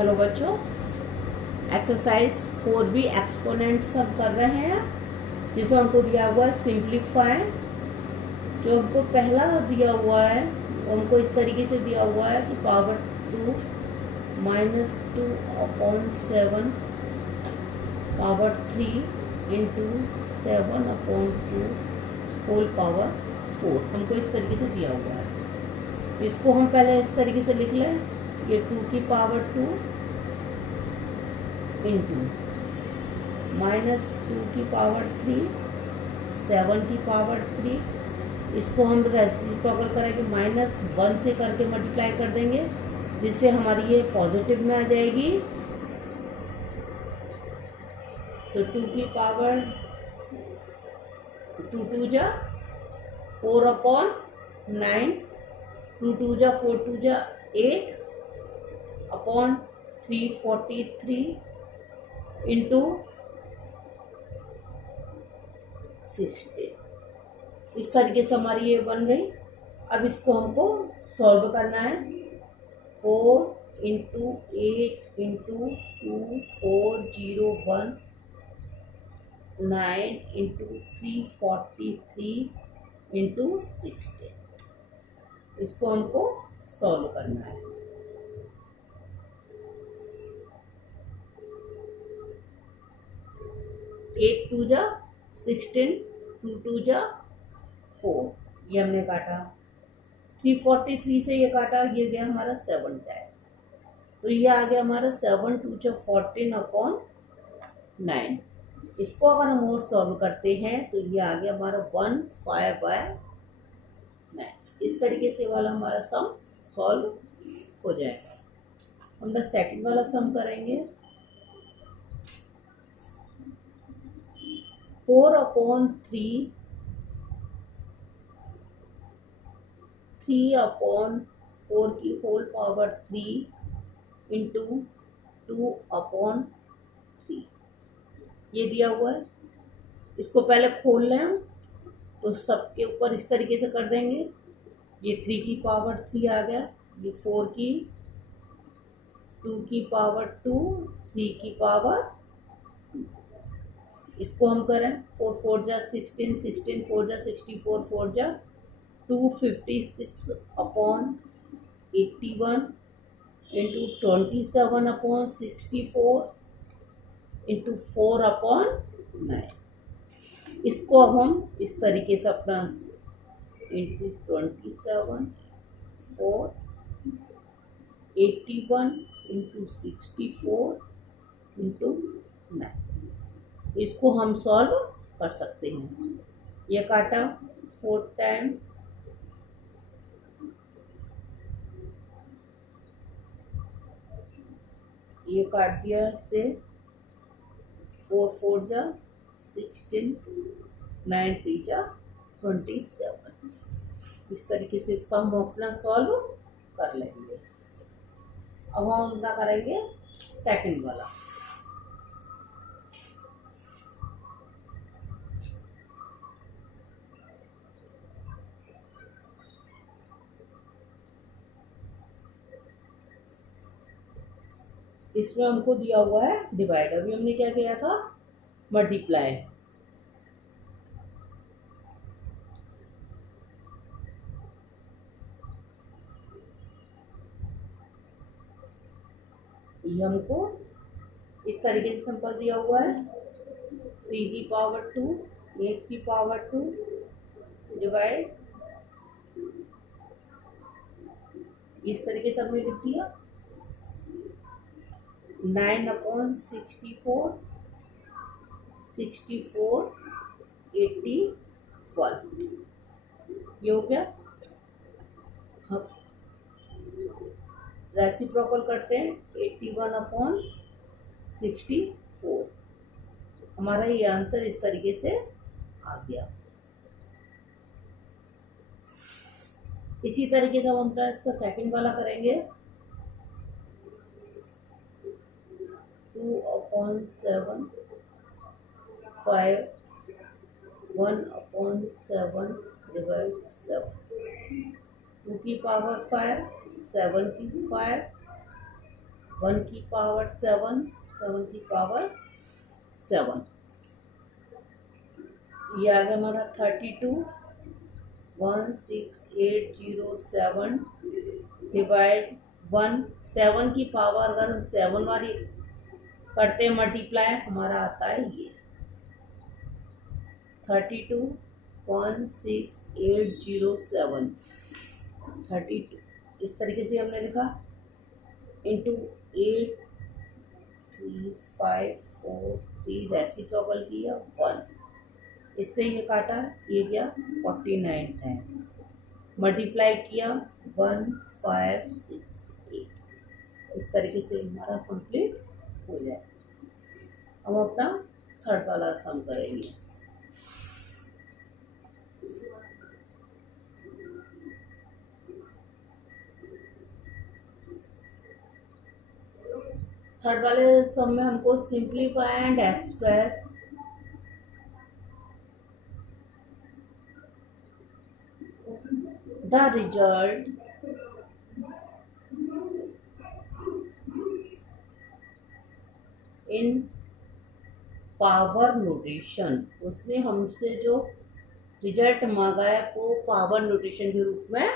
Hello बच्चों, exercise 4B exponents हम कर रहे हैं जिसमें हमको दिया हुआ है सिंप्लीफाई। जो हमको पहला दिया हुआ है वो हमको इस तरीके से दिया हुआ है कि power 2 -2 upon 7 power 3 into 7 upon 2 whole power 4 हमको इस तरीके से दिया हुआ है। इसको हम पहले इस तरीके से लिख लें, ये 2 की पावर 2 इंटू -2 की पावर 3 7 की पावर 3। इसको हम रेसिप्रोकल करेंगे -1 से करके मल्टीप्लाई कर देंगे जिससे हमारी ये पॉजिटिव में आ जाएगी। तो 2 की पावर 2 2 जा 4 अपॉन 9 2 2 जा 4 2 जा 8 अपॉन 343 इंटू 60। इस तरीके से हमारी ये बन गई। अब इसको हमको सॉल्व करना है। 4 इंटू 8 इंटू 2 4 0 1 9 इंटू 343 इंटू 60। इसको हमको सॉल्व करना है। 8 2 जा 16 2 2 जा 4, ये हमने काटा। 343 से ये काटा, ये गया हमारा 7 टैग, तो ये आ गया हमारा 7 2 जा 14 अपॉन 9। इसको अगर हम और सॉल्व करते हैं तो ये आ गया हमारा 15/9। इस तरीके से वाला हमारा सम सॉल्व हो जाएगा। हम बस सेकंड वाला सम करेंगे। 4 अपॉन 3 3 अपॉन 4 की होल पावर 3 इंटू 2 अपॉन 3, ये दिया हुआ है। इसको पहले खोल लें हम, तो सबके ऊपर इस तरीके से कर देंगे। ये 3 की पावर 3 आ गया, ये 4 की 2 की पावर 2 3 की पावर 2। इसको हम करें 4 4 जा 16 16 4 जा 64 4 जा 256 upon 81 into 27 upon 64 into 4 upon 9। इसको अब हम इस तरीके से अपना इंटू 27 4 81 इंटू 64 इंटू 9, इसको हम सॉल्व कर सकते हैं। ये काटा 4 टाइम, ये काट दिया इससे 4 4 जा 16 9 3 जा 27। इस तरीके से इसका हम अपना सॉल्व कर लेंगे। अब हम अपना करेंगे सेकंड वाला। इसमें हमको दिया हुआ है डिवाइड। अभी हमने क्या किया था, मल्टीप्लाई। ये हमको इस तरीके से सिंपल दिया हुआ है। 3 की पावर 2 8 की पावर 2 डिवाइड, इस तरीके से हमने लिख दिया। 9 अपॉन 64 64 81, ये हो गया। हम रेसिप्रोकल करते हैं 81 अपॉन 64। हमारा ये आंसर इस तरीके से आ गया। इसी तरीके से हम अपना इसका सेकंड वाला करेंगे। 2 अपॉन 7 5 1 अपॉन 7 डिवाइड 7 2 की पावर 5 7 की 5 1 की पावर 7, 7 की पावर 7, ये आ गया हमारा 32, 16807 डिवाइड 1, 7 की पावर अगर हम 7 वाली करते हैं मल्टीप्लाई, हमारा आता है ये 32, 16807 32, इस तरीके से हमने लिखा इंटू 83543 रेसिप्रोकल किया 1, इससे ये काटा, ये गया 49 है, मल्टीप्लाई किया 1568, इस तरीके से हमारा कंप्लीट हो जाए। हम अपना थर्ड वाला सम करेंगे। थर्ड वाले सम में हमको simplify and express the result in power notation, उसने हमसे जो रिजल्ट मांगा है वो पावर नोटेशन के रूप में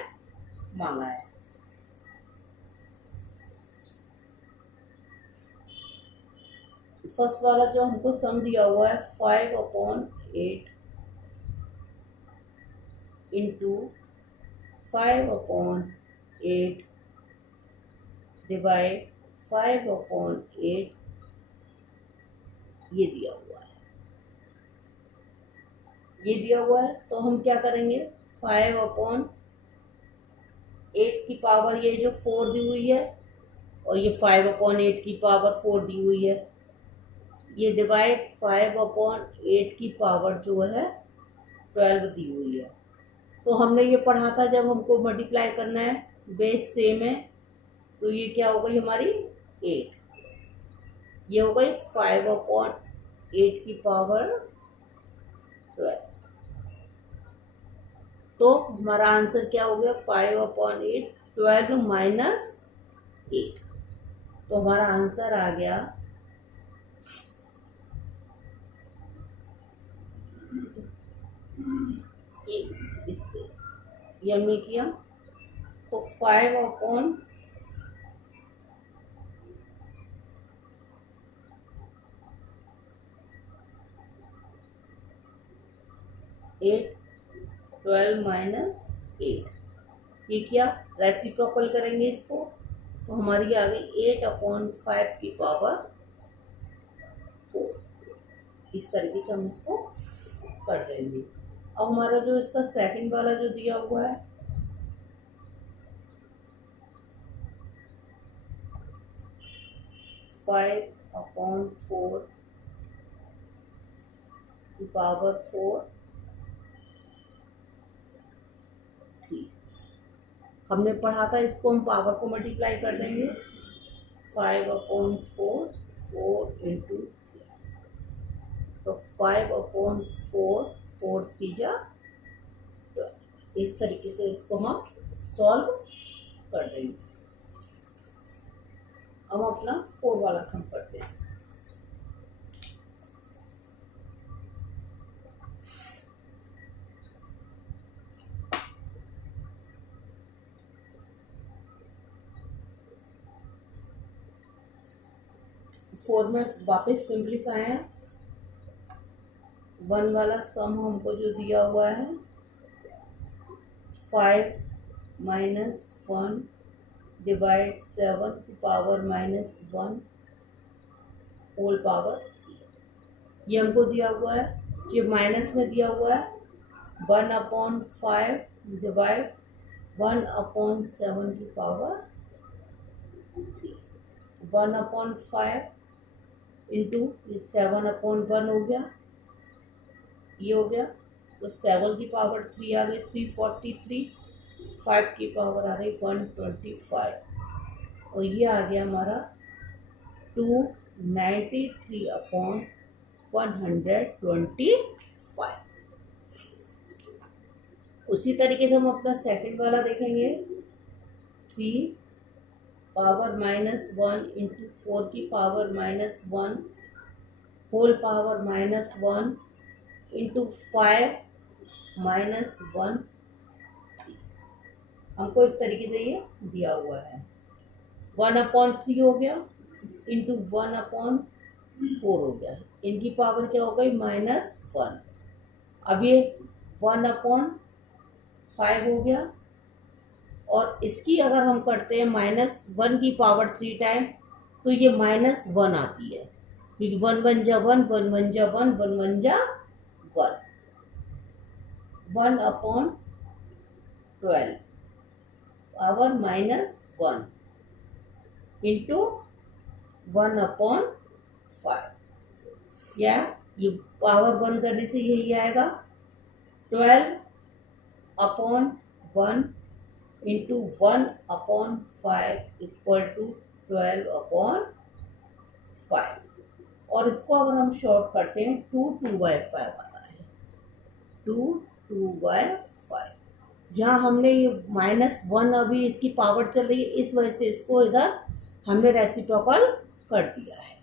मांगा है। फर्स्ट वाला जो हमको सम दिया हुआ है 5/8 इंटू 5/8 डिवाइड 5/8, ये दिया हुआ है, ये दिया हुआ है। तो हम क्या करेंगे, 5/8 की पावर ये जो 4 दी हुई है और ये 5/8 की पावर 4 दी हुई है, ये डिवाइड 5/8 की पावर जो है 12 दी हुई है। तो हमने ये पढ़ा था जब हमको मल्टीप्लाई करना है, बेस सेम है, तो ये क्या हो गई हमारी 8, ये हो गई 5/8 की पावर 12। तो हमारा आंसर क्या हो गया, 5/8, 12 माइनस 8, तो हमारा आंसर आ गया 8। इससे ये हमने किया, तो 5/8 12 माइनस 8, ये क्या रेसिप्रोकल करेंगे इसको, तो हमारी आ गई 8/5 की पावर 4, इस तरीके से हम इसको कर देंगे। अब हमारा जो इसका सेकंड वाला जो दिया हुआ है 5/4 की पावर 4 3, हमने पढ़ा था, इसको हम पावर को मल्टीप्लाई कर देंगे, 5/4 4 इंटू 3, तो 5/4 4 3 जा 12, इस तरीके से इसको हम सॉल्व कर देंगे। अब अपना 4 वाला सम करते हैं। फोर में वापस सिंप्लीफाई है, 1 वाला सम हमको जो दिया हुआ है 5 माइनस 1 डिवाइड 7 की पावर -1 होल पावर 3, ये हमको दिया हुआ है, ये माइनस में दिया हुआ है 1/5 डिवाइड 1/7 की पावर 3, 1/5 इंटू 7/1 हो गया, ये हो गया, तो 7 की पावर 3 आ गई 343, 5 की पावर आ गई 125, और ये आ गया हमारा 293/125। उसी तरीके से हम अपना सेकंड वाला देखेंगे, 3 power minus one into four की power minus one whole power minus one into five minus one. हमको इस तरीके से ये दिया हुआ है। 1/3 हो गया इंटू 1/4 हो गया। इनकी पावर क्या हो गई -1। अब ये 1/5 हो गया और इसकी अगर हम करते हैं -1 की पावर 3 टाइम तो ये -1 आती है, क्योंकि 1 1 जा 1, 1 1 जा 1, 1 1 जा 1। 1/12 पावर -1 इंटू 1/5, या ये पावर 1 करने से यही आएगा 12/1 इंटू 1/5 इक्वल टू 12/5। और इसको अगर हम शॉर्ट करते हैं 2/5 आता है, 2/5। यहाँ हमने ये -1 अभी इसकी पावर चल रही है, इस वजह से इसको इधर हमने रेसिप्रोकल कर दिया है।